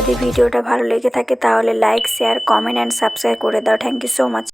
যদি ভিডিওটা ভালো লেগে থাকে তাহলে like, share, comment and subscribe করে দাও। Thank you so much.